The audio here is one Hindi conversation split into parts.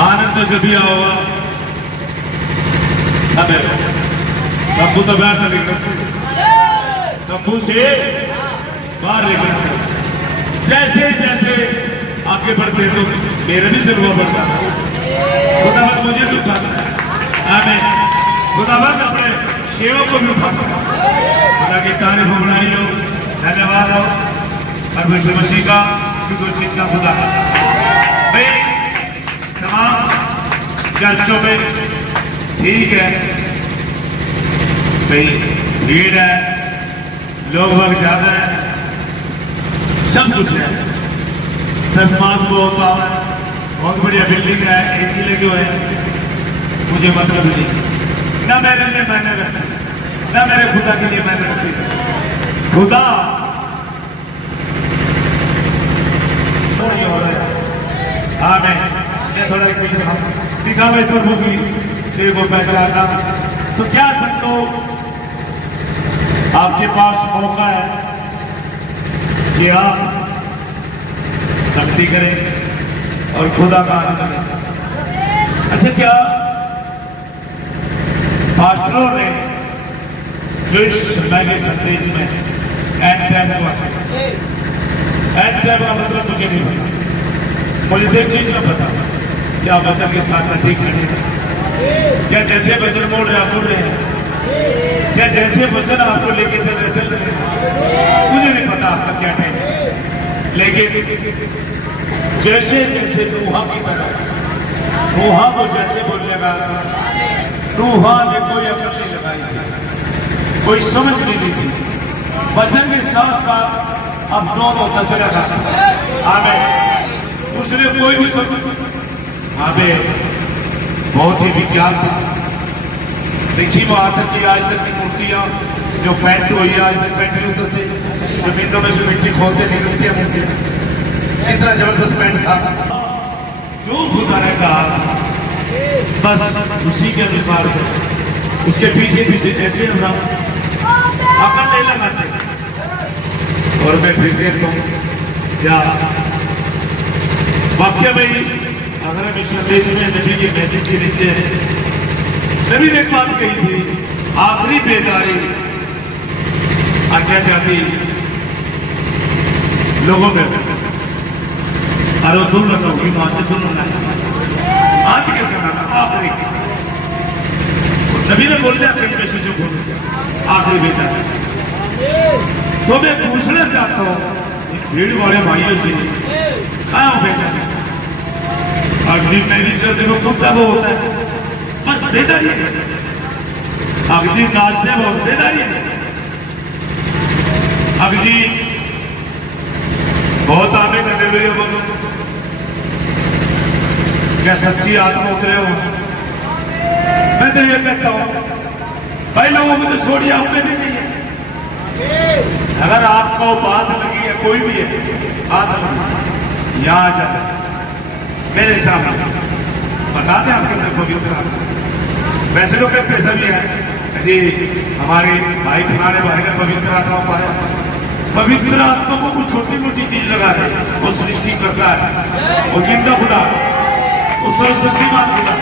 आनंद तो जब भी होगा तब्बू तो बाहर तक निकलते, तब्बू से बाहर निकलते। जैसे जैसे आगे बढ़ते तो मेरा भी जरूर बढ़ता है। खुदावंद मुझे भी उठाता है, आमीन। खुदावंद अपने सेवक को भी उठाता है। खुदा की तारीफ बनाई हो, धन्यवाद हो। परमेश्वर मसीह का क्योंकि जितना खुदा है भाई तमाम चर्चों में ठीक है भाई, भीड़ है, लोग वक्त ज्यादा है, सब कुछ है, 10 मास को होता है, बहुत बढ़िया बिल्डिंग है, एसी लगे हुए हैं, मुझे मतलब नहीं ना मेरे लिए मैंने रखा ना मेरे खुदा के लिए मैंने रखी। खुदा हो रहा है। हाँ मैं थोड़ा एक चीज दिखावा प्रभु की तेरे को पहचानना। तो क्या संतो आपके पास मौका है कि आप शक्ति करें और खुदा का आनंद लें। अच्छा, क्या पास्टरों ने जो इस समय के संदेश में एंड टाइम का मतलब मुझे नहीं पता, मुझे एक चीज में पता, क्या वचन के साथ साथ ठीक खड़े हैं? क्या जैसे वचन मोड़ रहे आप मुड़ रहे हैं? क्या जैसे वचन आपको लेके चल रहे हैं? मुझे नहीं पता आपका क्या टाइम है, लेकिन जैसे जैसे नूहा की तरह नूहा को जैसे बोलने लगा, नूहा ने कोई अकल नहीं लगाई थी, कोई समझ नहीं ली थी, वचन के साथ साथ अब नोन होता चला गया। आमीन। उसने कोई भी समझ, वहां पे बहुत ही विज्ञान था। देखिए वहां तक की आज तक की मूर्तियां जो पेंट हुई है, आज तक पेंट नहीं उतरते, जमीनों में से मिट्टी खोलते निकलती है मूर्तियां, इतना जबरदस्त पेंट था। जो खुदा ने कहा बस उसी के अनुसार से उसके पीछे पीछे जैसे हम अकल नहीं लगाते। और मैं फिर कहता हूँ क्या वाक्य में अगर हम इस संदेश में नबी के मैसेज के नीचे नबी ने एक बात कही थी, आखिरी बेदारी आज्ञा जाती लोगों में अरे दूर न होगी, वहां से दूर होना है आज के समय में आखिरी। नबी ने बोलते अपने मैसेजों को आखिरी बेदारी। तो मैं पूछना चाहता हूं भीड़ वाले भाइयों से, कहाँ बेटा अगजीब मेरी चर्च में खूब दबो होता है, बस बेदारी है। अगजीब नाचते बहुत बेदारी है, अगजीब बहुत आगे करने हुए बोलो। क्या सच्ची आत्मा उतरे हो? मैं तो ये कहता हूं भाई लोगों को तो छोड़िए, आप में भी नहीं है। अगर आपको बात लगी है, कोई भी है बात लगी, यहां जाए मेरे सामने बता दें आपके अंदर पवित्र आत्मा। वैसे तो कहते सभी है जी हमारे भाई पुराने भाई ने पवित्र आत्मा पाया। पवित्र आत्मा को कुछ छोटी मोटी चीज लगा दे, वो सृष्टि करता है, वो जिंदा खुदा, वो सर्वशक्तिमान खुदा।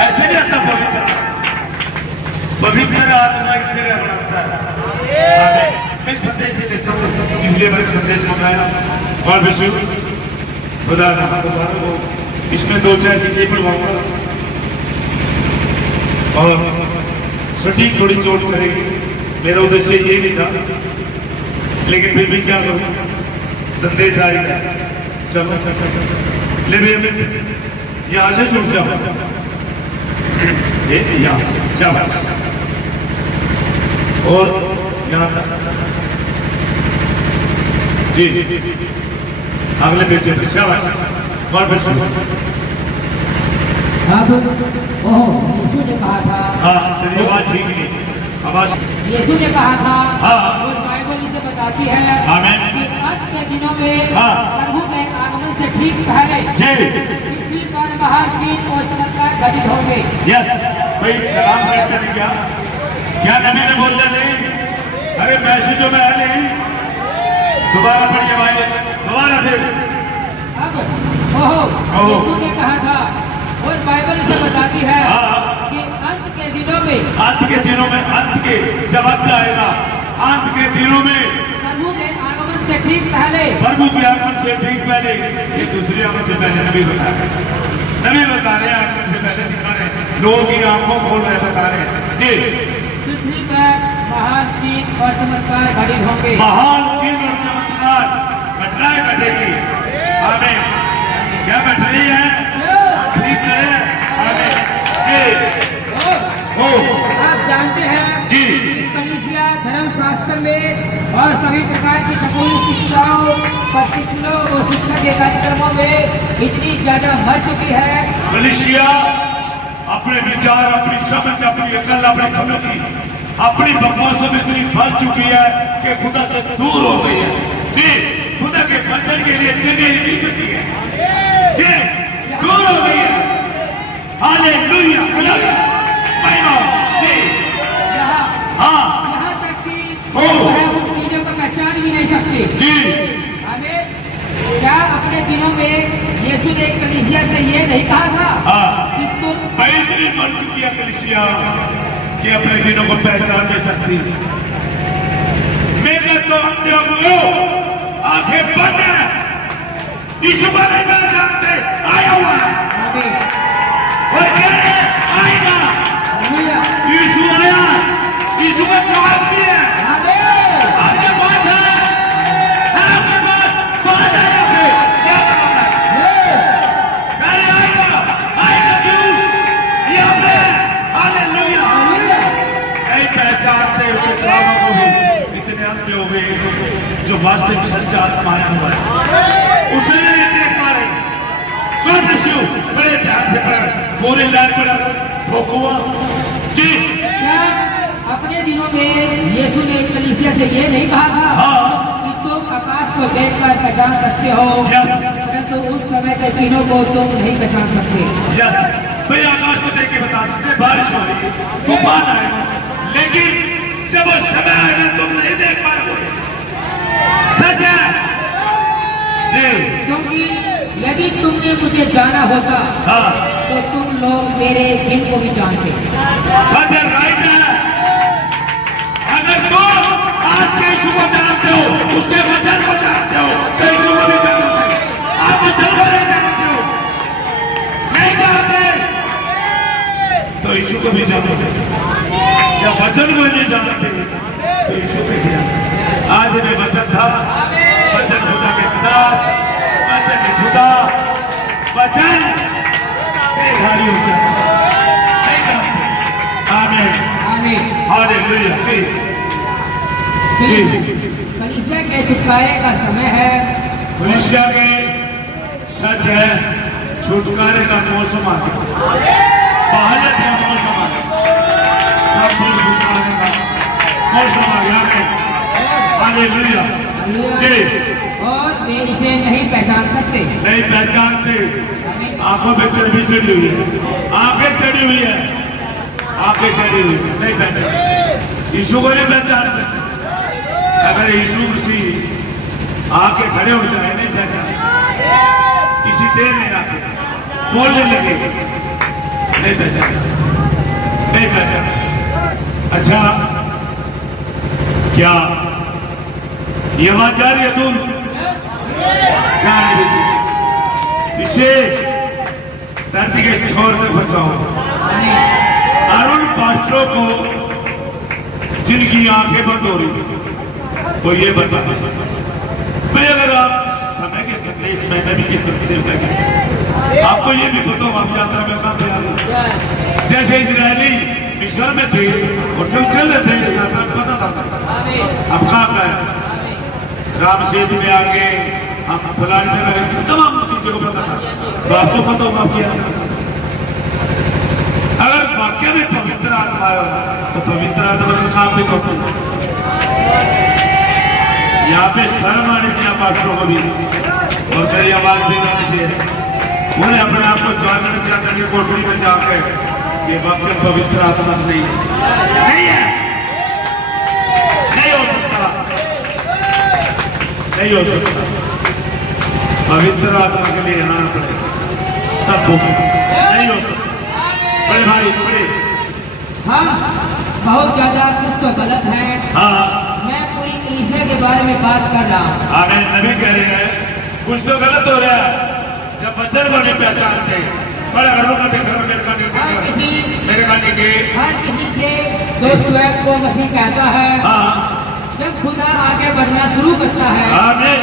ऐसे नहीं आता पवित्र आत्मा एक जगह बनाता है। मैं संदेश से देता हूँ, इसलिए मैंने संदेश मंगाया और विश्व खुदा मुबारक हो। इसमें 2-4 चीजें पढ़वाऊंगा और सटीक थोड़ी चोट करेगी। मेरा उद्देश्य ये नहीं था, लेकिन फिर भी क्या करूं, संदेश आएगा। चलो ले भैया यहां से छूट जाओ, यहां से शाबाश, और यहां तक जी अगले बेटे पे शाबाश। और यीशु ने कहा था, हाँ तेरी बात ठीक नहीं, आवाज यीशु ने कहा था, हाँ और बाइबल इसे बताती है आमीन कि अंत के दिनों में हाँ प्रभु के आगमन से ठीक पहले जी पृथ्वी पर बाहर चीज और चमत्कार घटित होंगे। यस भाई कलाम कहते नहीं क्या नबी ने बोलते नहीं? अरे मैसेजों में है नहीं, दोबारा पढ़िए भाई, दोबारा फिर अब यीशु ने कहा था होंगे। अंत के दिनों में, अंत के जब अंत आएगा, अंत के दिनों में प्रभु के आगमन से ठीक पहले, प्रभु के आगमन से ठीक पहले, ये दूसरी आगमन से पहले नबी बता रहे हैं, नबी बता रहे हैं, आगमन से पहले दिखा रहे हैं, लोगों की आंखों खोल रहे, बता रहे हैं जी। पृथ्वी पर महान चीज और चमत्कार घटित होंगे। महान चीज और चमत्कार घटनाएं घटेगी। आमीन। क्या घट रही है? ठीक है। आमीन जी। ओ आप जानते हैं जी, कि कलीसिया धर्मशास्त्र में और सभी प्रकार की स्कूली शिक्षाओं, प्रशिक्षणों और शिक्षा के कार्यक्रमों में इतनी ज्यादा बढ़ चुकी है। कलीसिया अपने विचार, अपनी समझ, अपनी अकल, अपनी समझ, अपनी बकवासों में इतनी फंस चुकी है कि खुदा से दूर हो गई है जी। खुदा के वचन के लिए जगह नहीं बची है जी, दूर हो गई है। हालेलुया, महिमा जी। हाँ, यहाँ तक कि हो। वह उन चीजों को पहचान भी नहीं सकते जी। हमें। क्या अपने दिनों में यीशु ने कलीसिया से ये नहीं कहा था हाँ, कि तुम इतनी बढ़ चुकी है कलीसिया कि अपने दिनों को पहचान दे सकती। मैं तो अंधे हो, आंखें बंद है, यीशु को नहीं पहचानते, आया हुआ है आमीन। और कह रहे आएगा। हालेलुया। यीशु आया, यीशु का जवाब भी है। आमीन। आपके पास है आपके पास, तो आ जाए यहाँ पे। क्या करना है? कह रहे आएगा, आएगा क्यों? यहाँ पे हालेलुया। हालेलुया। नहीं पहचानते उसके कामों को भी, इतने अंधे हो गए जो वास्तविक सच्चा आत्मा आया हुआ है उसे भी नहीं देख पा रहे। God bless you। बड़े ध्यान से पढ़, पूरी लाइन पर ठोकुआ जी। क्या अपने दिनों में यीशु ने कलीसिया से ये नहीं कहा था हाँ, कि तुम आकाश को देखकर पहचान सकते हो, यस परंतु उस समय के चिन्हों को तुम नहीं पहचान सकते। यस। भाई आकाश को देख के बता सकते बारिश हो रही है, तूफान आएगा, लेकिन जब वो समय आएगा तुम नहीं देख पाओगे। सच है जी। क्योंकि यदि तुमने मुझे जाना होता हाँ, तो तुम लोग मेरे दिन को भी जानते। सच है, राइट है। अगर तुम आज के यीशु को जानते हो, उसके वचन को जानते हो, तो यीशु को भी जानते हो। आप वचन को नहीं जानते हो, नहीं जानते, तो यीशु को भी जानते। जब वचन को नहीं जानते तो यीशु कैसे जानते? आज में वचन था, वचन खुदा के साथ, वचन खुदा, वचन बेघारी हो जाता, नहीं जानते। आमीन। आमीन। हालेलुया जी। कलीसिया के छुटकारे का समय है। कलीसिया के सच है, छुटकारे का मौसम आ गया, बहालत का मौसम आ गया, सब कुछ छुटकारे का मौसम आ गया। हालेलुया जी। और वे इसे नहीं पहचान सकते। नहीं पहचानते, आंखों में चर्बी चढ़ी हुई है, आंखें चढ़ी हुई है, आंखें चढ़ी हुई है, नहीं पहचान, यीशु को नहीं पहचान सकते। अगर यीशु मसीह आके खड़े हो जाए, नहीं पहचान, किसी देर में आके बोलने लगे, नहीं पहचान सकते, नहीं पहचान सकते। अच्छा, क्या ये आचार्य तुम जाने बेची इसे धरती के छोर तक बचाओ। और उन पास्टरों को जिनकी आंखें बंद हो रही, वो ये बता भाई, अगर आप समय के संदेश में नबी के संदेश में आपको ये भी पता होगा, यात्रा में कहाँ पे आ गए। जैसे इजरायली मिस्र में थे और जब चल रहे थे यात्रा में पता था अब कहाँ गए, राम सेतु में आगे हम फलानी जगह, तमाम चीजों को पता था, तो आपको पता होगा आप क्या। अगर वाक्य में पवित्र आत्मा आया तो पवित्र आत्मा का काम भी होता है। यहाँ पे शर्म आने से आप पास्टरों को भी और मेरी आवाज भी आने से उन्हें अपने आप को जांचना चाहते हैं कोठरी में जाकर ये वाक्य पवित्र आत्मा नहीं है, नहीं है, नहीं हो सकता, नहीं हो सकता। पवित्र आत्मा के लिए आना पड़ेगा, तब होगा, नहीं हो सकता। बड़े भाई बड़े हम बहुत ज्यादा कुछ तो गलत है। हाँ मैं पूरी कलीसिया के बारे में बात कर रहा हूँ। आमीन। नबी कह रहे हैं कुछ तो गलत हो रहा है जब वचन को नहीं पहचानते। बड़ा घरों का देखो, मेरे का नहीं देखो, मेरे का नहीं के हर किसी से जो स्वयं को मसीह कहता है, हाँ जब खुदा आगे बढ़ना शुरू करता है आमीन।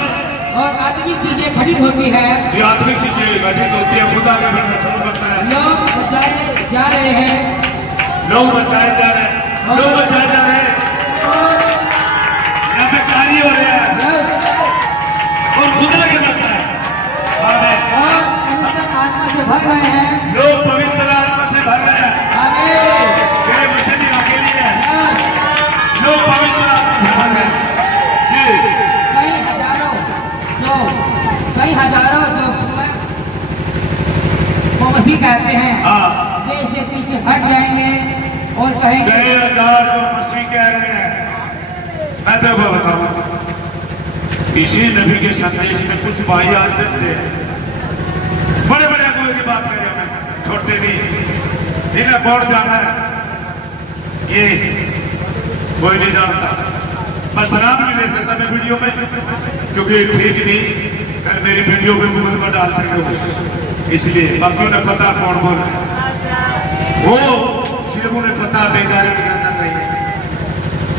और आत्मिक चीजें घटित होती है, जो आत्मिक चीजें घटित होती है खुदा आगे बढ़ना शुरू करता है। लोग बचाए जा रहे हैं, लोग बचाए जा रहे हैं, लोग बचाए जा रहे हैं, और यहाँ पे कार्य हो रहे हैं और खुदा आगे बढ़ता है। आमीन। और पवित्र आत्मा से भर रहे हैं। लोग पवित्र आत्मा से भर रहे हैं। आमीन। जय मसीह के लिए लोग पवित्र आत्मा से भर रहे हैं। जी कई हजारों जो स्वयं को मसीह कहते हैं, हाँ वे इससे पीछे हट जाएंगे और कहेंगे, कई हजार जो मसीह कह रहे हैं। मैं तो बताऊं इसी नबी के संदेश में कुछ भाई आज मिलते हैं, बड़े बड़े अगुए की बात करें, हमें छोटे नहीं, इन्हें कौन जाना है ये कोई नहीं जानता। मैं सलाम नहीं ले सकता मैं वीडियो में, क्योंकि ठीक नहीं कल मेरी वीडियो पे मुकदमा डालते हैं, इसलिए बाकी उन्हें पता कौन बोल रहा है। वो सिर्फ उन्हें पता बेकारी के अंदर नहीं है।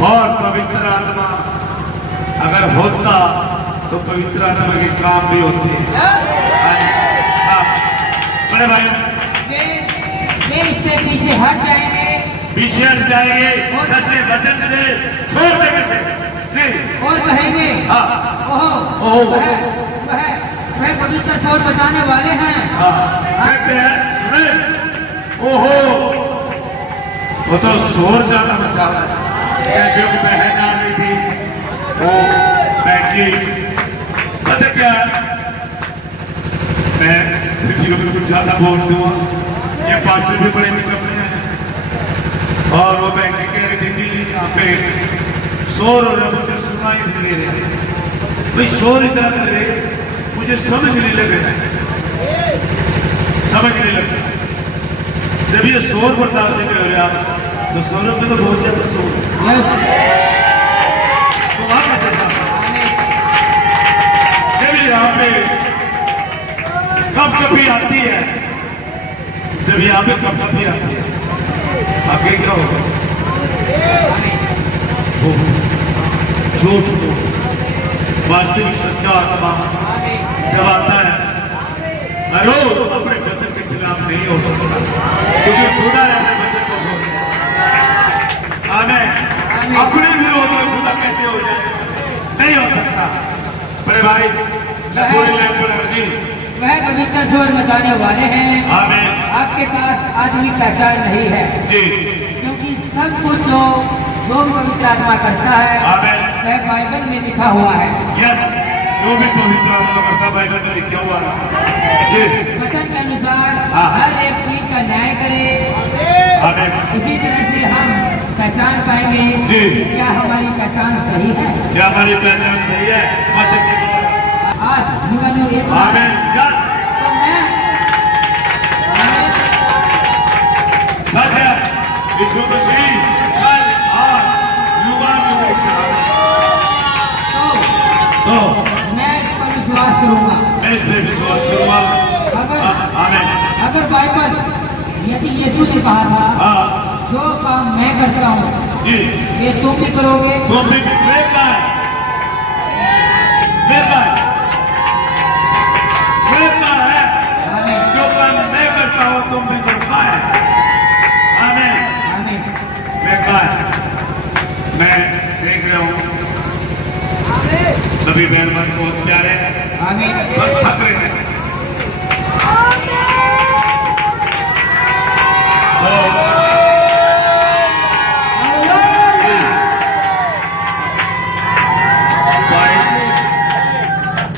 और पवित्र आत्मा अगर होता तो पवित्र आत्मा के काम भी होते हैं। हाँ, बड़े भाई वे इससे पीछे हट जाएंगे, पीछे हट जाएंगे सच्चे वचन से, छोड़ देंगे से और कहेंगे, हाँ ओहो वह पवित्र शोर बचाने वाले हैं। कहते हैं सुने, ओहो वो तो शोर ज्यादा मचा रहा है। जैसे वो बहन आ रही थी, वो बहन जी पता क्या मैं वीडियो में कुछ ज्यादा बोल दूंगा, ये पास्टर भी बड़े निकलने हैं। और वो बहन कह रही थी यहाँ पे शोर हो रहा, मुझे सुनाई नहीं दे रहा भाई, शोर इतना कर रहे मुझे समझ नहीं लग रहा है, समझ नहीं लग रहा। जब ये शोर बर्दाश्त नहीं हो रहा तो शोरों में तो बहुत ज्यादा शोर, तो वहां कैसे जब यहाँ पे कब कभी आती है, जब यहाँ पे कब कभी आती है, आगे क्या होगा? झूठ वास्तविक सच्चा आत्मा जब आता है, अरे अपने वचन के खिलाफ नहीं हो सकता, क्योंकि खुदा ने अपने वचन को बोल दिया। आमीन। अपने विरोध में खुदा कैसे हो जाए? नहीं हो सकता। बड़े भाई पूरी लाइन पर जी, वह पवित्र शोर मचाने वाले हैं। आमीन। आपके पास आदमी पहचान नहीं है जी, क्योंकि सब कुछ जो पवित्र आत्मा करता है आमीन, वह बाइबल में लिखा हुआ है। यस, जो भी पवित्र आत्मा करता बाइबल में लिखा हुआ है जी, वचन के अनुसार हाँ। हर एक चीज का न्याय करे। आमीन। इसी तरह से हम पहचान पाएंगे जी। कि क्या हमारी पहचान सही है, क्या हमारी पहचान सही है वचन के द्वारा। आज युगानु एक आमीन। यस, तो मैं सच है, यीशु मसीह कल आज युगानुग एक सहारा। तो मैं इस पर विश्वास करूंगा। मैं इस पर विश्वास करूंगा। आमीन। अगर बाइबल यदि यीशु ने कहा था, हाँ जो काम मैं करता हूँ जी, ये तुम भी करोगे, तुम भी मेरा है, मेरा है, मेरा है। आमीन जो काम मैं करता हूँ तुम भी करता है। आमीन। आमीन मेरा है। मैं देख रहा हूँ सभी बहन भाई बहुत प्यारे आमीन पर थक रहे हैं। तो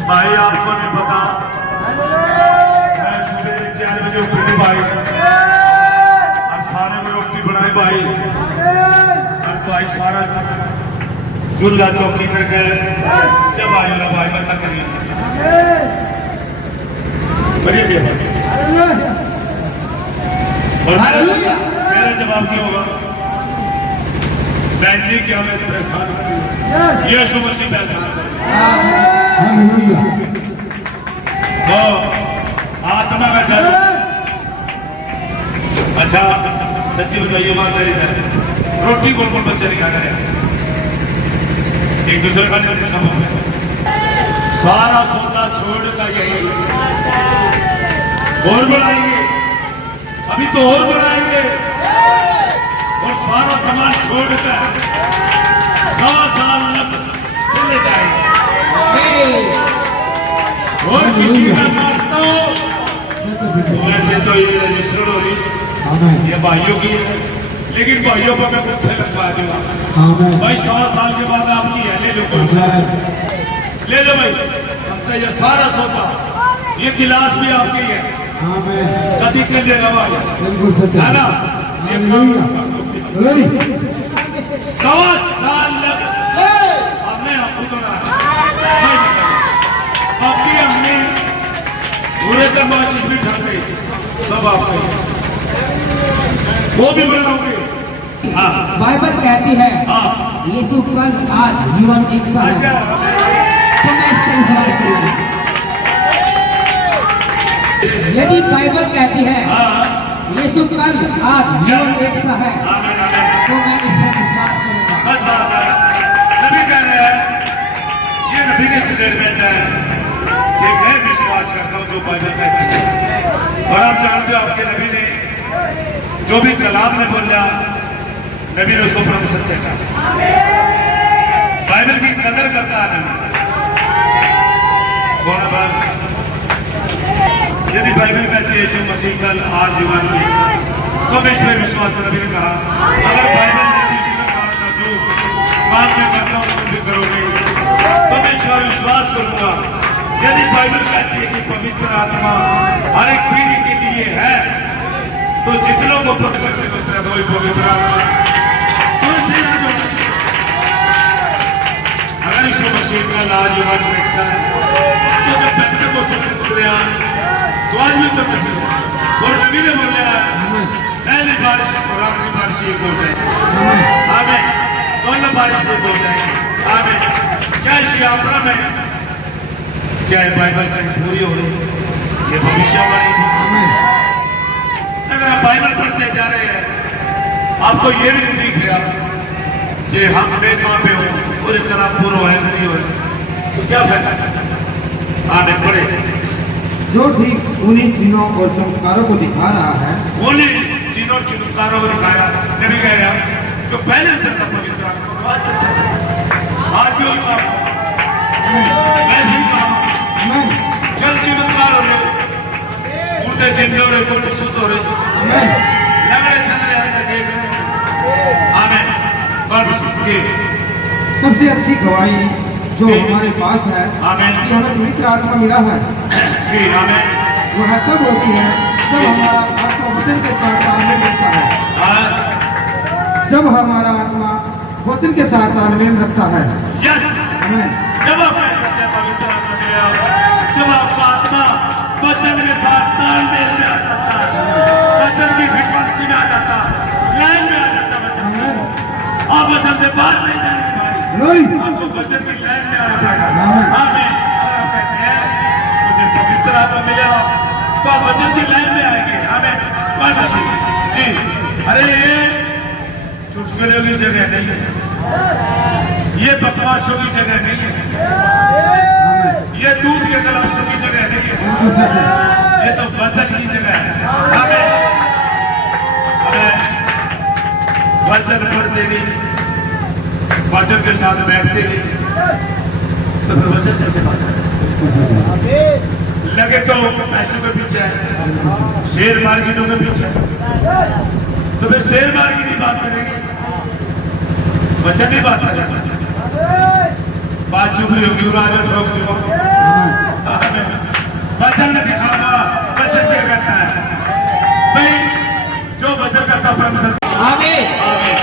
भाई आपको नहीं पता, मैं सुबह 4 बजे उठी भाई और सारे में रोटी बनाई भाई, और भाई सारा चूल्हा चौकी करके जब आए ना भाई बता करिए बढ़िया दिया भाई। और मेरा जवाब क्या होगा? बहन जी क्या मैं परेशान करूँ, यीशु मसीह परेशान करूँ। हालेलुया। तो आत्मा का जल, अच्छा सच्ची बताइए, ईमानदारी है, रोटी कौन कौन बच्चे नहीं खा रहे, एक दूसरे का नहीं देखा मम्मी, सारा सौदा छोड़ का यही और बढ़ाएंगे, अभी तो और बढ़ाएंगे, और सारा सामान छोड़कर 100 साल तक चले जाएंगे। और किसी का मानता हो वैसे तो ये रजिस्टर हो रही, आमेन। ये भाइयों की है, लेकिन भाइयों को मैं कुत्ते लगवा दूंगा आमेन। भाई। 100 साल के बाद आपकी है, ले लो कोई सा, ले लो भाई। तो ये सारा सौदा, ये गिलास भी आपकी है, आमेन। कभी के देगा भाई, बिल्कुल सच है ना। हालेलुया। हालेलुया। 100 साल लग हमने उतना है आपकी, हमने पूरे का माचिस भी ठाके सब आपके, वो भी बनाओगे। हाँ बाइबल कहती है हाँ यीशु कल आज जीवन एक सा है, तो मैं इस पर विश्वास करूंगा। यदि बाइबल कहती है हाँ, यीशु कल आज जीवन एक सा है, आमीन आमीन, तो मैं इस पर विश्वास करूंगा। सच बात है। नबी कह रहे हैं, ये नबी के स्टेटमेंट है कि मैं विश्वास करता हूँ जो बाइबल कहती है। और आप जानते हो आपके नबी ने जो भी कलाम ने बोला, नबी ने उसको परम सत्य कहा। बाइबल की कदर करता है नबी। कौन है बात? यदि बाइबल कहती है यीशु मसीह कल आज जीवन की एक साथ, तो मैं इसमें विश्वास है। नबी ने कहा अगर बाइबल ने किसी ने कहा था जो काम में करता हूँ तुम भी करोगे, तो मैं इसमें विश्वास करूंगा। यदि बाइबल कहती है कि पवित्र आत्मा हर एक पीढ़ी के लिए है, तो जितनों को पवित्र है वही पवित्र आत्मा तो इसे आज होना चाहिए। अगर यीशु मसीह का आज जीवन में एक साथ, तो जब पहले को उतरिया तो आज भी तो मसीह, और नबी ने बोला पहली बारिश और आखिरी बारिश एक हो जाए, आमीन। दोनों बारिश एक हो जाएंगे, आमीन। क्या इस यात्रा में क्या है बाइबल कहीं पूरी हो रही, ये भविष्यवाणी। अगर आप बाइबल पढ़ते जा रहे हैं, आपको ये भी नहीं दिख रहा कि हम बेकार पे हो पूरी तरह पूरा है नहीं हो, तो क्या फायदा? आने पड़े जो ठीक उन्हीं चिन्हों और चमत्कारों को दिखा रहा है, उन्हीं चिन्हों चमत्कारों को दिखाया। नबी कह रहा जो पहले उतरता पवित्र आत्मा को आज देता, आज भी वही काम वैसे ही काम। आमेन। चल चमत्कार हो रहे, मुर्दे जिंदे हो रहे, कोई सुध हो रहे, आमेन। लग रहे चल रहे अंदर देख रहे, आमीन। सबसे अच्छी गवाही जो हमारे पास है आमीन। कि हमें पवित्र आत्मा मिला है, जी आमीन। वह तब होती है जब हमारा आत्मा वचन के साथ तालमेल रखता है, हाँ, जब हमारा आत्मा वचन के साथ तालमेल रखता है। यस। आमेन। जब आप कह सकते हैं पवित्र आत्मा मिला, जब आपका आत्मा वचन के साथ तालमेल में आ जाता है, वचन की फ्रीक्वेंसी में आ जाता है, लाइन में आ जाता है वचन। आमेन। आप वचन से बाहर नहीं जाएंगे भाई, हालेलुया। आपको वचन की लाइन में आना पड़ेगा, आमीन। आमीन। और आप कहते हैं मुझे पवित्र आत्मा मिला, तो आप वचन की लाइन में आएंगे, आमीन। कोई मसीह जी, अरे ये चुटकुलों की जगह नहीं है, ये बकवासों की जगह नहीं है, आमेन। ये दूध के गिलासों की जगह नहीं है, बिल्कुल सच है। ये तो वचन की जगह है, आमीन। हमें वचन पढ़ते नहीं, वचन के साथ बैठते नहीं, तो फिर वचन कैसे बात करें? लगे तो पैसों के पीछे है, शेयर मार्केटों के पीछे है, तो फिर शेयर मार्केट ही बात करेंगे, वचन ही बात करेंगे। बात चुप रही होगी, आगे ठोक दूंगा, आमेन। वचन ने दिखाना, वचन क्या कहता है भाई, जो वचन कहता परम सत्य। आमीन। आमीन।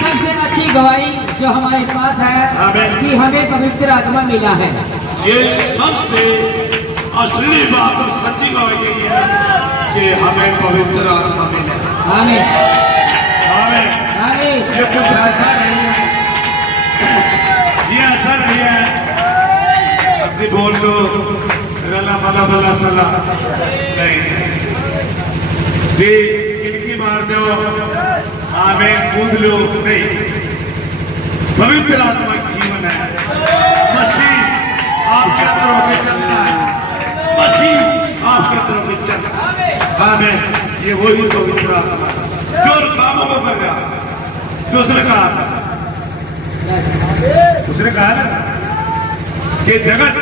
सबसे अच्छी गवाही जो हमारे पास है आमीन। कि हमें पवित्र आत्मा मिला है। ये सबसे असली बात और सच्ची बात यही है कि हमें पवित्र आत्मा मिला। आमीन। आमीन। आमीन। ये कुछ ऐसा नहीं है, ये ऐसा नहीं है अभी बोल दो रला मला बला सला नहीं जी किनकी मार दो आमें कूद लो नहीं। पवित्र आत्मा जीवन है, मसीह आपके अंदर होकर चलता है, मसीह आपके अंदर होकर चलता है। आमें ये वही पवित्र आत्मा जो कामों को कर रहा, जो उसने कहा था, उसने कहा ना कि जगत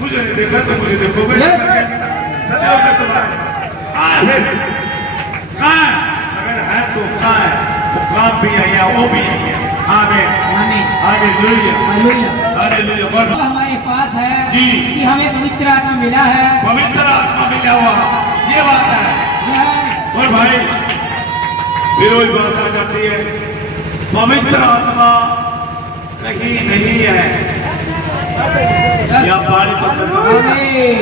मुझे नहीं देखा तो मुझे देखोगे, सदैव मैं तुम्हारे साथ। आखिर कहाँ अगर है तो कहाँ है, वो काम भी है या वो भी है। आमीन आमीन हालेलुया हालेलुया। हालेलुया। तो हमारे पास है जी। कि हमें पवित्र आत्मा मिला है, पवित्र आत्मा मिला हुआ ये बात है। यह और भाई फिर वही बात आ जाती है, पवित्र आत्मा कहीं नहीं है या पानी पत्थर आमीन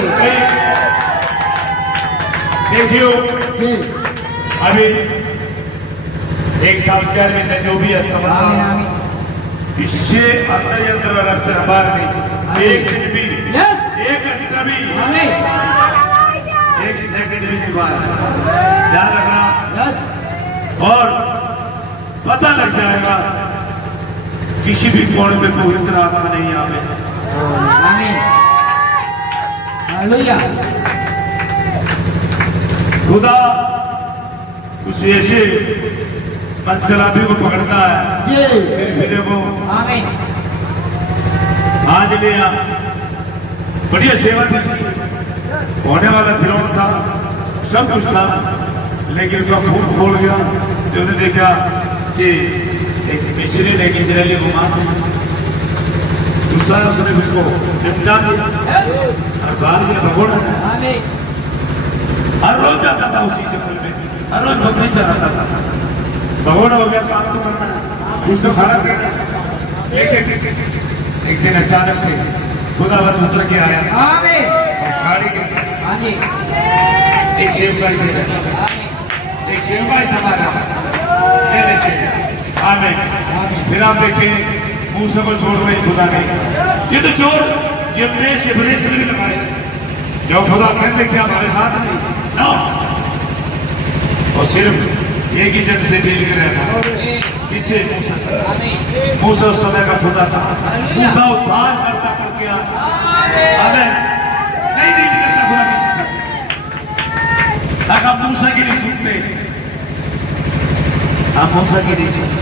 देखियो जी। अभी एक साल 4 महीने जो भी है आमीन समझ आमीन इससे अंदर ही अंदर अरचन बाहर नहीं, एक दिन भी यस एक घंटा भी आमीन एक सेकंड भी नहीं बाहर, ध्यान रखना। यस और पता लग जाएगा किसी भी कोण में पवित्र आत्मा नहीं आवे। आमीन हालेलुया। खुदा उस ऐसे पंचलाभी को पकड़ता है, जी सिर फिरे को आमीन आज लिया, बढ़िया सेवा थी उसकी, होने वाला फिरौन था, सब कुछ था, लेकिन उसका खून खोल गया। जो ने देखा कि एक मिस्री ने इजरायली को मार दिया, गुस्सा है, उसने उसको निपटा दिया और बाहर के भगोड़ा था। आमीन हर रोज जाता था उसी जंगल में, हर रोज बकरी चराता था। भगोड़ा हो गया, काम तो करना है, कुछ तो खाना पीना है। लेकिन एक दिन अचानक से खुदावंद उतर के आया आमीन और खाड़ी के हाँ जी एक सेवका दे रहा, एक सेवका हमारा लेने से। आमीन। फिर आप देखें मूसा को छोड़ गई खुदा ने, ये तो चोर ये ब्रेस से भी लगाए, जब खुदा कहते क्या हमारे साथ नहीं ना, और सिर्फ एक ही जन से डील कर रहा था, किससे? मूसा से। मूसा उस समय का खुदा था, मूसा उद्धार करता करके आमीन नहीं डील करता खुदा किसी से। अगर आप मूसा की नहीं सुनते, आप मूसा की नहीं सुनते,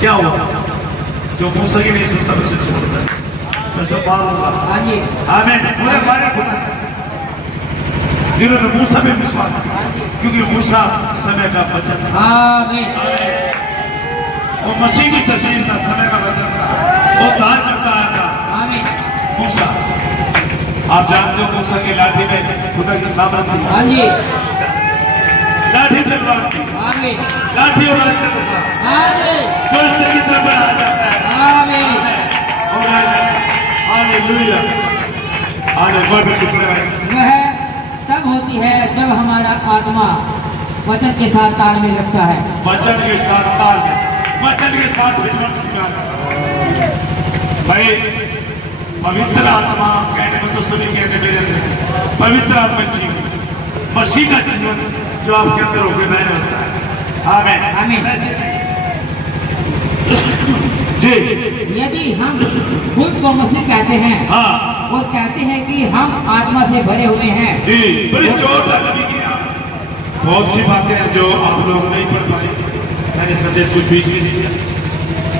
क्या हुआ? जो मूसा की नहीं सुनता उसे छोड़ता, मैं सब मारूंगा। हाँ जी आमीन। पूरे हमारे खुदा जिन्होंने मूसा में विश्वास किया, क्योंकि मूसा समय का बचत था। आमीन वो मसीह की तस्वीर था, समय का बचत था, वो उद्धार करता आया था आमीन मूसा। आप जानते हो मूसा की लाठी में खुदा की सामर्थ थी, हाँ जी लाठी तलवार थी, आमीन लाठी और राजनीति था, हाँ जी जो इस तरह की तरफ बढ़ाया जाता है। आमीन और हालेलुया हालेलुया। बहुत शुक्र है। वह तब होती है जब हमारा आत्मा वचन के साथ तालमेल रखता है। वचन के साथ तालमेल, वचन के साथ फिटमट सिखा भाई। पवित्र आत्मा कहने में तो सभी कहते मेरे अंदर पवित्र आत्मा जीवन, मसीह का जीवन जो आपके अंदर होकर बह होता है। आमीन आमीन। ऐसे नहीं जी। यदि हम खुद को मसीह कहते हैं हाँ और कहते हैं कि हम आत्मा से भरे हुए हैं जी, बड़ी चोट है नबी की। बहुत सी बातें हैं जो आप लोग नहीं पढ़ पाए, मैंने संदेश कुछ बीच में दिया,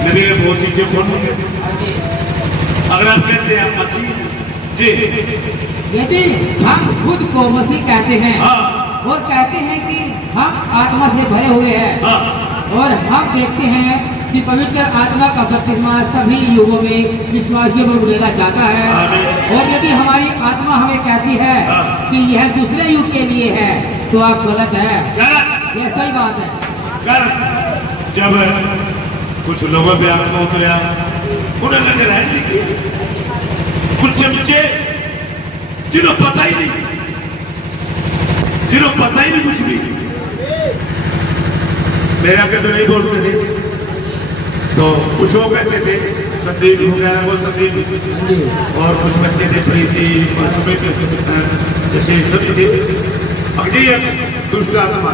नबी ने बहुत चीजें खोल दी। हाँ जी। अगर आप कहते हैं आप मसीह जी, यदि हम खुद को मसीह कहते हैं हाँ और कहते हैं कि हम आत्मा से भरे हुए हैं हाँ और हम देखते हैं कि पवित्र आत्मा का बपतिस्मा सभी युगों में विश्वासियों में उड़ेला जाता है, आमीन। और यदि हमारी आत्मा हमें कहती है हाँ। कि यह दूसरे युग के लिए है तो आप गलत है। गलत यह सही बात है। गलत। जब कुछ लोगों पे आत्मा उतरा, उन्हें लगे रहने की कुछ चमचे जिन्हों पता ही नहीं, जिन्हों पता ही नहीं कुछ भी, मेरे आगे तो नहीं बोलते थे, तो कुछ वो कहते थे सतीब हो गया वो सतीब, और कुछ बच्चे थे प्रीति और सुमित, जैसे सभी थे। अब जी एक दुष्ट आत्मा,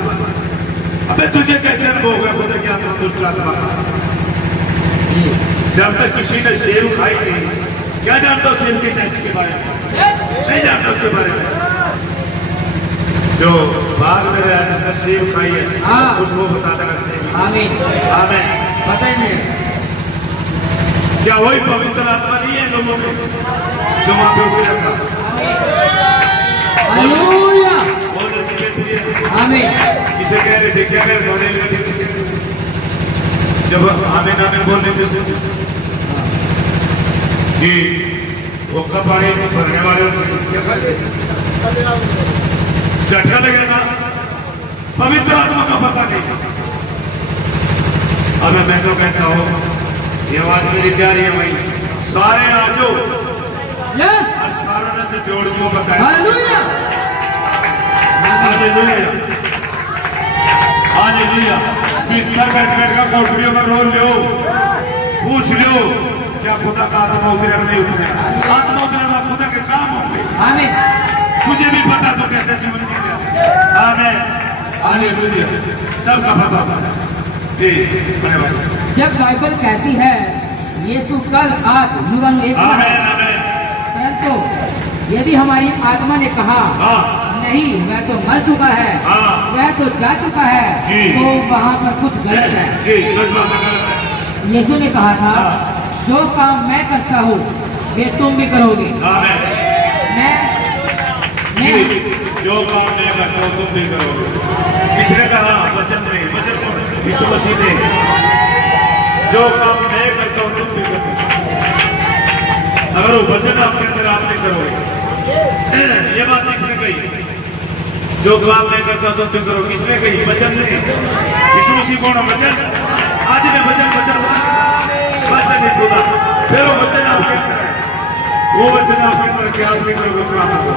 अबे तुझे कैसे अनुभव हो गया खुदा क्या आत्मा दुष्ट आत्मा? जब तक किसी ने सेव खाई नहीं, क्या जानता हूँ सेव के टेस्ट के बारे में? नहीं जानता उसके बारे में। जो बाग में रहा जिसने सेव खाई है उसको बता देना सेव। आमीन आमीन। पता ही नहीं है क्या वही पवित्र आत्मा नहीं है लोगों में जो वहां पे उतरा था? हालेलुया बहुत अच्छी बात है। आमीन। किसे कह रहे थे क्या कह रहे थे जब आमीन आमीन बोल रहे थे कि वो कपाड़े भरने वाले क्या कहते झटका लगे था, पवित्र आत्मा का पता नहीं। अब मैं तो कहता हूँ ये आवाज मेरी जा रही है भाई, सारे आजो और सारों ने से जोड़ जो बताया। Hallelujah hallelujah hallelujah. घर बैठ बैठ कर कोठरियों में रो लो, पूछ लो क्या खुदा का आत्मा उतरे नहीं उतरे? आत्मा उतरे खुदा के काम होंगे। आमीन। मुझे भी पता तो कैसे जीवन जी लिया। आमीन हालेलुया। सबका पता होता है। जब बाइबल कहती है यीशु कल आज युगन परंतु यदि हमारी आत्मा ने कहा नहीं वह तो मर चुका है, वह तो जा चुका है, तो वहाँ पर कुछ गलत है। यीशु ने कहा था जो काम मैं करता हूँ वे तुम भी करोगे। मैं जो काम मैं करता हूँ तुम भी करोगे। किसने कहा? वचन में, वचन को यीशु मसीह ने, जो काम मैं करता हूँ तुम भी करोगे। अगर वो वचन आपके अंदर आप नहीं करोगे, ये बात किसने कही? जो काम मैं करता हूँ तुम भी करोगे, किसने कही? वचन ने। यीशु मसीह कौन है? वचन। आदि में वचन, वचन वचन ही खुदा, फिर वो वचन आपके अंदर है, वो वचन आपके अंदर क्या आप नहीं करोगे उस काम को?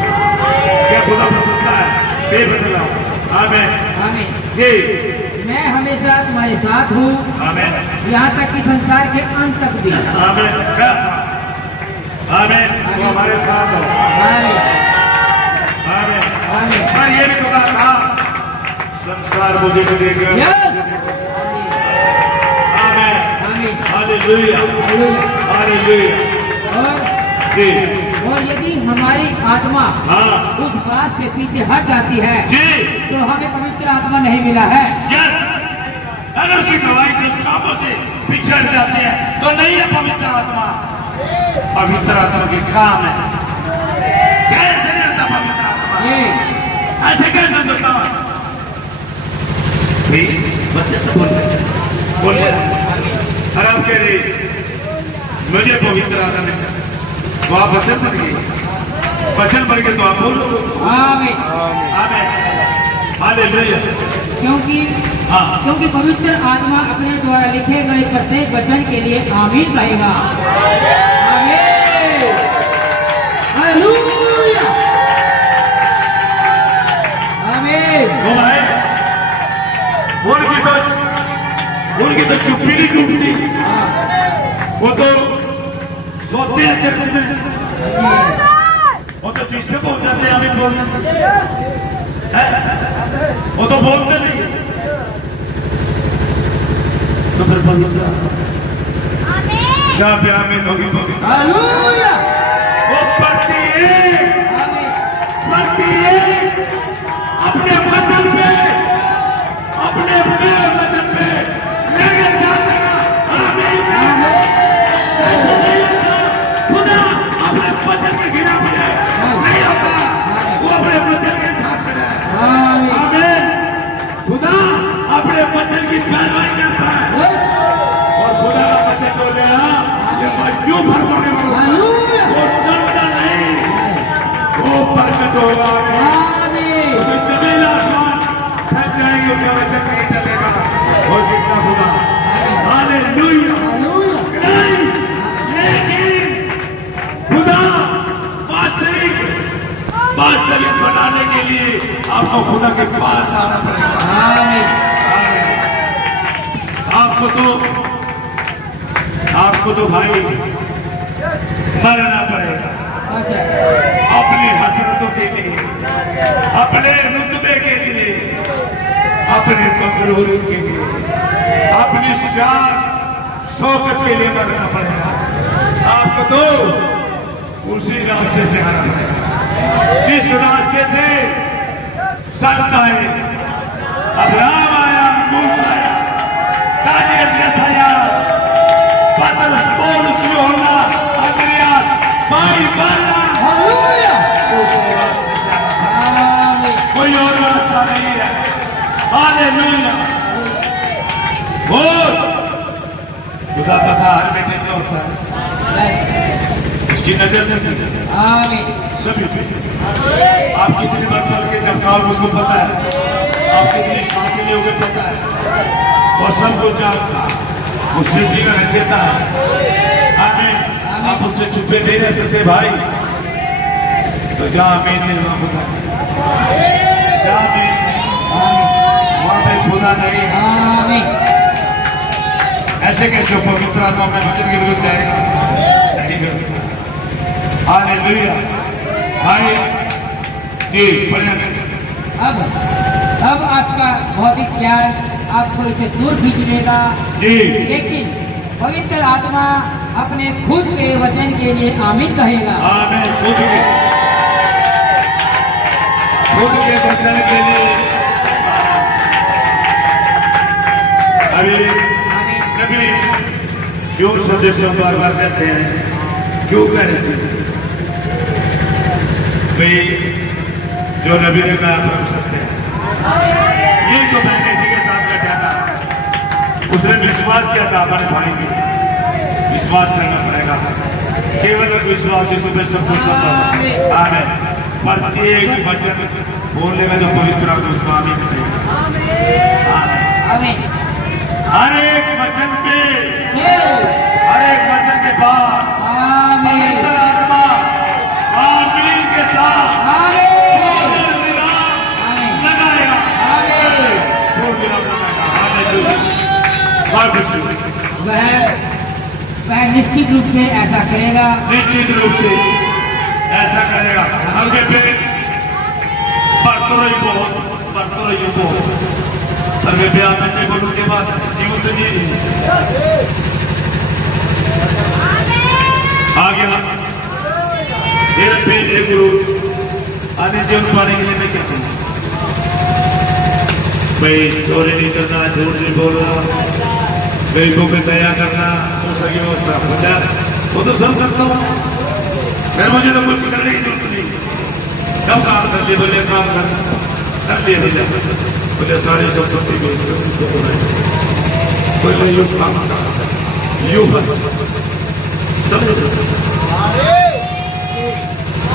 क्या खुदा प्रसन्न है? बेबदला। आमीन आमीन। जी मैं हमेशा तुम्हारे साथ हूँ, यहाँ तक कि संसार के अंत तक भी। आमीन। आमीन। वो हमारे साथ हो। आमीन आमीन। आमीन। पर ये भी तो कहा था संसार मुझे तो देगा। आमीन आमीन। Hallelujah hallelujah. और यदि हमारी आत्मा उस बात से पीछे हट जाती है तो हमें पवित्र आत्मा नहीं मिला है। अगर उसकी गवाही से, उस कामों से पिछड़ जाते हैं तो नहीं है पवित्र आत्मा। पवित्र आत्मा के काम है। कैसे नहीं होता पवित्र आत्मा? ऐसे कैसे होता? बच्चे तो बोल रहे और आप कह रहे मुझे पवित्र आत्मा नहीं, तो आप वचन बन गए, वचन बन गए तो आप बोलो। आमीन आमीन हालेलुया। क्योंकि पवित्र आत्मा अपने द्वारा लिखे गए प्रत्येक वचन के लिए आमीन कहेगा। आमीन हालेलुया आमीन। तो भाई उनकी तो चुप्पी नहीं टूटती, वो तो सोते हैं चर्च में, वो तो जिससे पहुंच जाते हैं आमीन बोलने से, वो तो बोलते नहीं। तो फिर पवित्र क्या प्यार में होगी पवित्र? हालेलुया वो पढ़ती है अपने वचन पे, अपने वचन पे लगे डाल देना। आमीन। ऐसे नहीं होता। खुदा अपने वचन के गिरा पड़े नहीं होता, वो अपने वचन के साथ खड़ा है। आमीन। खुदा अपने वचन की पैरवी करता है और खुदा का वचन बोले ये बात क्यों भरमाने वाला? वो डरता नहीं, वो प्रकट होगा। तो जमीन आसमान फैल जाएंगे, उसका वचन नहीं चलेगा। और जितना खुदा हालेलुया। लेकिन खुदा वास्तविक बनाने के लिए आपको खुदा के पास आना पड़ेगा। आपको तो भाई मरना पड़ेगा अपनी हसरतों के लिए, अपने रुतबे के लिए, अपने मकरूर के लिए, अपनी शान शौकत के लिए मरना पड़ेगा। आपको तो उसी रास्ते से आना पड़ेगा जिस रास्ते से संत आए, अब्राहम आया, मूसा आया, दानियल यशाया, पतरस, पौलुस, यूहन्ना, अंद्रियास, भाई बरना, हालेलुया। उसी रास्ते से आना पड़ेगा। आमीन। कोई और रास्ता नहीं है। हालेलुया। वो खुदा पता हर बेटे में होता है, उसकी नजर नहीं है आमीन। सभी पे। आप कितनी बार पढ़ के झपकाओगे उसको पता है, आप कितनी सांसें लोगे पता है, और सब कुछ जानता है, उससे जीवन रचेता है। आमीन। आप उससे छुपे नहीं रह सकते भाई, तो जा आमीन नहीं वहां खुदा नहीं, जा आमीन नहीं वहां पे खुदा नहीं है। आमीन। ऐसे कैसे पवित्र आत्मा में वचन के विरुद्ध जाएगा? नहीं करूंगा। हालेलुया। भाई जी बढ़िया। अब आपका भौतिक ज्ञान आपको इसे दूर खींच लेगा जी, लेकिन पवित्र आत्मा अपने खुद के वचन के लिए आमीन कहेगा। आमीन। खुद के वचन के लिए। अभी नबी क्यों संदेशों बार बार कहते हैं, क्यों कह रहे थे भाई जो नबी ने कहा हम सकते हैं। ये तो मैंने के साथ बैठा था, उसने विश्वास किया था अपने भाई में, विश्वास करना पड़ेगा, केवल विश्वास ही सुबह सब कुछ संभव है। आमीन। प्रत्येक वचन बोलने में जो पवित्र आत्मा उसको आमीन करेगा। आमीन। हर एक वचन पे, हर एक वचन के बाद आमीन। पवित्र आत्मा आमीन के साथ लगाएगा। वह निश्चित रूप से ऐसा करेगा, निश्चित रूप से ऐसा करेगा। आगे पे बढ़ते रही बहुत, बढ़ते रही बहुत। अरे ब्याह में बोलू के बाद जीवन जी आ गया। फिर एक गुरु आदि जीवन पाने के लिए मैं क्या करूँ भाई? चोरी नहीं करना, झूठ नहीं बोलना, गरीबों पे दया करना, उसकी व्यवस्था बोला वो तो सब करता हूँ फिर, मुझे तो कुछ करने की जरूरत नहीं, सब काम कर लिए। बोले काम कर लिए, बोले सारी संपत्ति को बोले यू काम यू फंस सब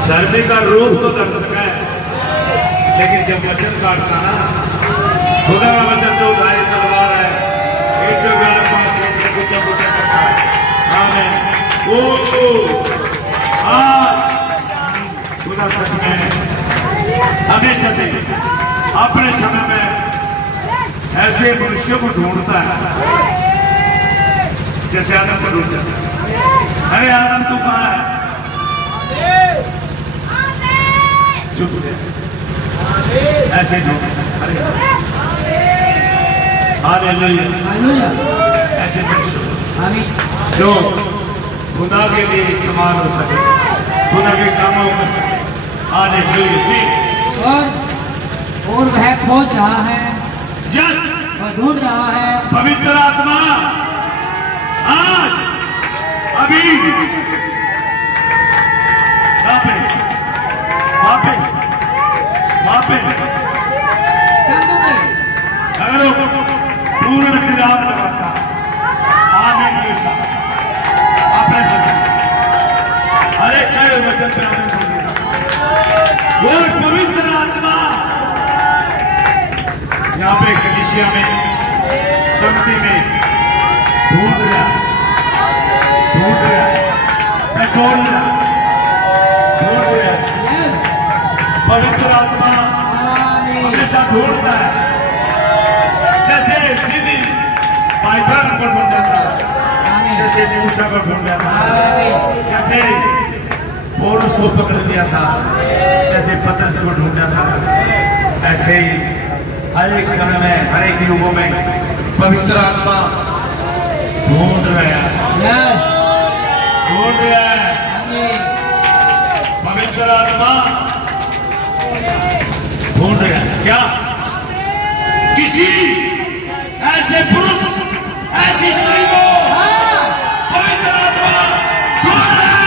धर्मी का रूप तो कर सका है, लेकिन जब वचन काटता ना, खुदा का वचन जो उधारी तलवार है, एक तो ग्यारह पांच से कुत्ता कुत्ता करता है। आमीन। ओ खुदा सच में हमेशा से अपने समय में ऐसे मनुष्यों को ढूंढता है जैसे आदम को ढूंढता है। अरे आदम तू कहाँ है? चुप गया, ऐसे ढूंढ। अरे हालेलुया। ऐसे मनुष्य जो खुदा के लिए इस्तेमाल हो सके, खुदा के कामों कर सके। हालेलुया जी। और वह खोज रहा है, यस, वह ढूंढ रहा है। पवित्र आत्मा आज अभी वहां पे अगर वो पूर्ण विराम लगाता आमीन के साथ अपने वचन, अरे कई वचन पे आमीन बोल देगा। वो पवित्र आत्मा यहाँ पे कलीसिया में, संगति में ढूंढ रहा है, ढूंढ रहा है, ढूंढ रहा है। पवित्र आत्मा हमेशा ढूंढता है। जैसे पाइथन को ढूंढा था, आमीन जैसे मूसा को ढूंढा था, आमीन जैसे पौलुस को पकड़ लिया था, जैसे पतरस को ढूंढा था, ऐसे ही हर एक समय में, हर एक युगों में पवित्र आत्मा ढूंढ रहा है, यस ढूंढ रहा है। आमीन पवित्र आत्मा ढूंढ रहा है। क्या किसी ऐसे पुरुष, ऐसी स्त्री को पवित्र आत्मा ढूंढ रहा है।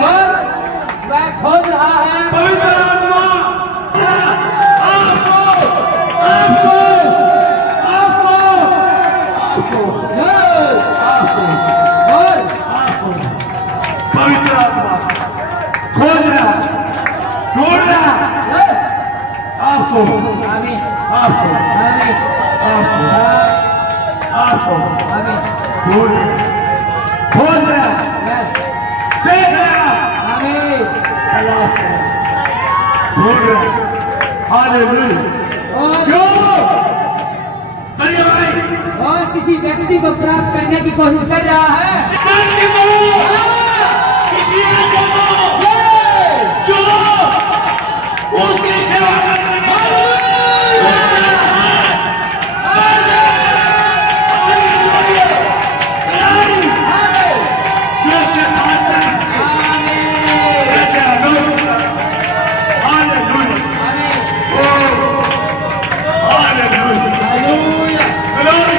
और वह खोज रहा है पवित्र आत्मा आपको आपको आपको आपको आपको और आपको पवित्र आत्मा खोज रहा है, ढूंढ रहा है आपको आमीन आपको आमीन आपको आपको आमीन ढूंढ रहा है, खोज रहा है, यस देख रहा है, आमीन तलाश कर रहा है, ढूंढ रहा है। हालेलुया। और जो करिए भाई और किसी व्यक्ति को प्राप्त करने की कोशिश कर रहा है किसी ऐसे को जो उसकी सेवा करने जो उसके साथ जैसे hallelujah hallelujah Glory.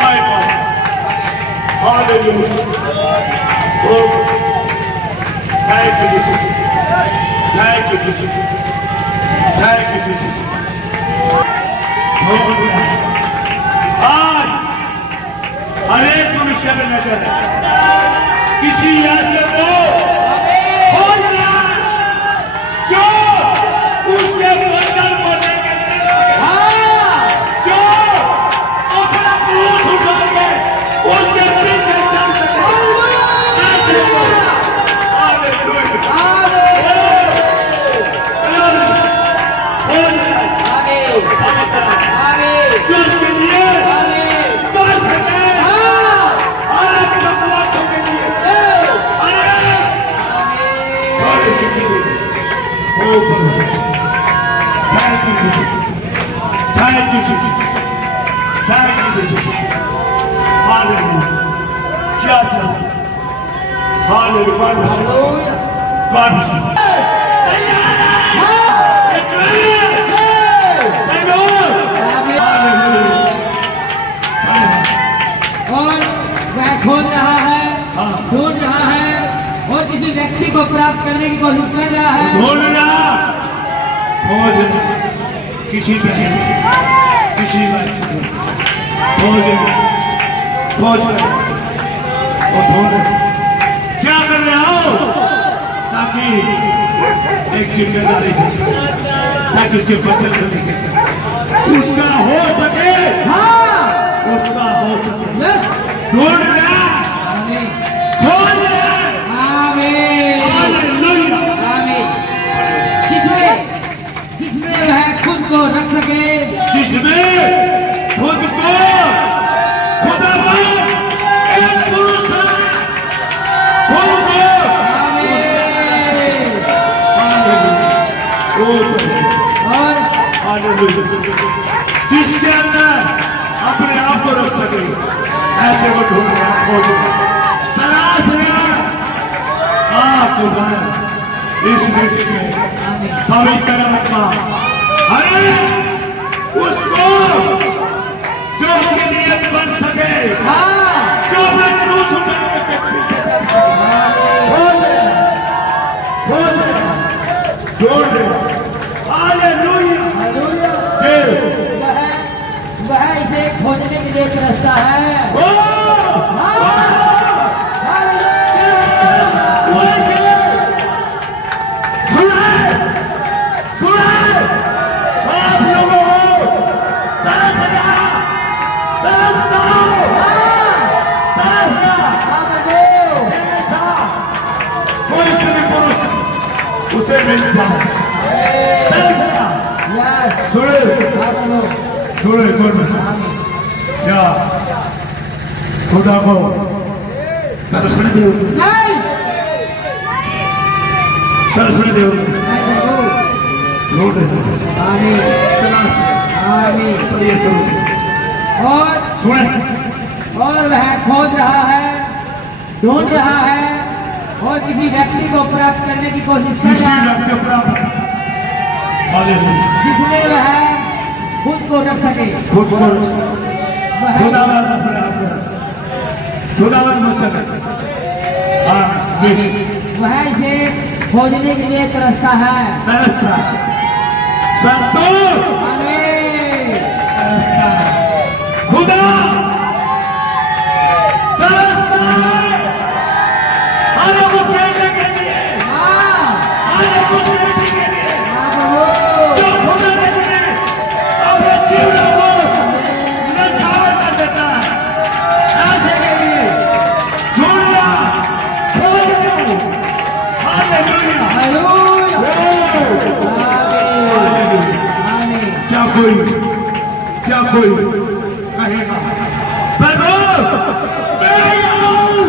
My God. Hallelujah. Oh, thank you, Jesus. Thank you, Jesus. Thank you, Jesus. आज हर एक मनुष्य में नजर है, किसी ऐसे को खोज रहा है जो उसके वचन को लेकर चल सके, जो अपना क्रूस उठा के उसके पीछे चल सके। ऐसे को हालेलुया खोज रहा है पवित्र आत्मा, जो उसके लिए मर सके, हर एक बदलाव के लिए, हर एक थोड़े के लिए। Oh, God. Thank you, Jesus. Thank you, Jesus. Thank you, Jesus. Hallelujah. क्या चल? Hallelujah. God bless you. God bless you. और वह खोज रहा है हाँ। ढूंढ रहा है और किसी व्यक्ति को प्राप्त करने की कोशिश कर रहा है ढूंढना, खोजना, किसी बहन, किसी व्यक्ति को खोजना, खोज कर और ढूंढना। क्या कर रहे हो? ताकि एक जिम्मेदारी दे सके, ताकि उसके वचन को लेकर चले, उसका हो सके, हाँ उसका हो सके। यस ढूंढना, आमीन खोजना। आमीन हालेलुया। आमीन जिसमें वह खुद को रख सके जिसमें खुद को खुदा को एक पुरुष खुद को आमीन और हालेलुया। जिसके अंदर अपने आप को रख सके, ऐसे को ढूंढ रहा, खोज रहा, तलाश रहा। आपको बाद इस व्यक्ति में पवित्र आत्मा अरे उसको जो उसके लिए बन सके, हाँ जो मैं क्रूस उठा के उसके पीछे चल सके। खोज रहा, खोज रहा, ढूंढ रहा। हालेलुया। हालेलुया जी। वह इसे खोजने के लिए तरसता है ओ! हालेलुया वैसे सुना है, सुना है। उसे मिल जाए। यस सुने आप लोग सुने कौन क्या खुदा को दर्शन दे नहीं दर्शन दे नहीं जरूर ढूंढ आमीन तलाश आमीन पर ये सुन और सुने और वह खोज रहा है ढूंढ रहा है और किसी व्यक्ति को प्राप्त करने की कोशिश कर किसी रहा है व्यक्ति को प्राप्त हालेलुया जिसमें वह खुद को रख सके खुद को वह खुदावंद अपने आप को खुदावंद वचन है हाँ जी वह इसे खोजने के लिए तरसता है तरसता संतोष आमीन तरसता है खुदा तरसता है अरे वो बेटे के लिए हाँ अरे उस बेटे के लिए हाँ प्रभु जो खुदा ने मुझे अपने जीवन को नछावर कर देता है ऐसे के लिए ढूंढना खोजना हालेलुया हालेलुया आमीन आमीन क्या कोई कहेगा प्रभु मैं आऊं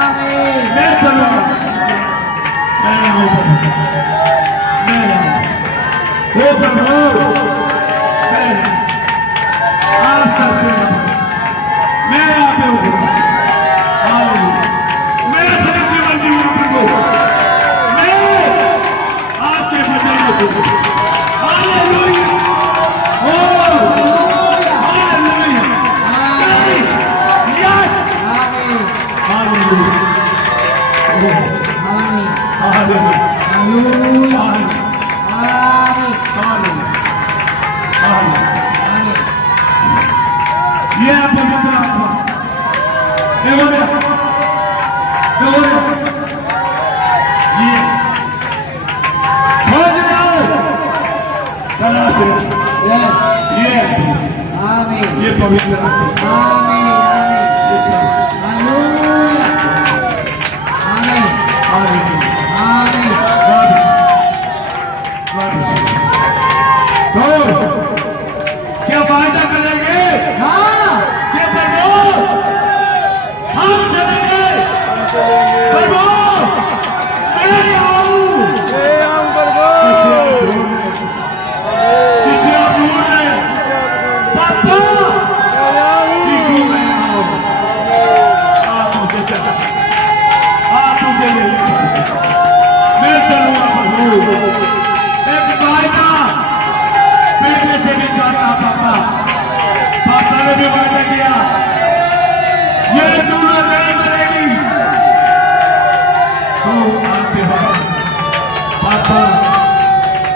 आमीन मैं चलूंगा मैं आऊं मैं आऊं ओ प्रभु मैं आप करते मैं यहाँ पे उठूंगा हालेलुया मेरा सभी जीवन जीवन प्रभु मैं आपके वचन में चलूंगा हालेलुया ओ हालेलुया यस आमीन हालेलुया ओ आमीन हालेलुया हालेलुया हालेलुया आमीन हालेलुया आमीन ये है पवित्र आत्मा देखो ये खोज रहे तलाश रहे यस ये आमीन ये पवित्र आत्मा आमीन आमीन ये सब हालेलुया आमीन हालेलुया आमीन तो क्या वायदा करेंगे हाँ कि प्रभु हम चलेंगे प्रभु मैं आऊं किसी आप ढूंढ रहे पापा यीशु मैं आऊं आप मुझे चला आप मुझे ले मैं चलूंगा प्रभु एक वायदा बेटे से भी चाहता पापा पापा ने भी वायदा किया ये दोनों नहीं मरेगी तो आपके पापा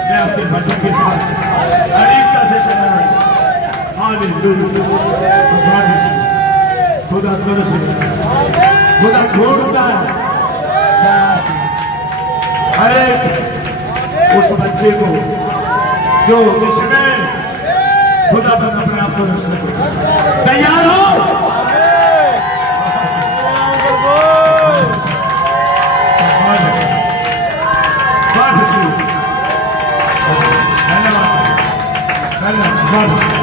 मैं अपने बच्चों के साथ अनेकता से चला रहा हालेलुया खुदा तरस खुदा ढूंढता है तलाश है। हर एक उस बच्चे को जो जिसमें खुदा बंद अपने आप को रख सके तैयार हो धन्यवाद धन्यवाद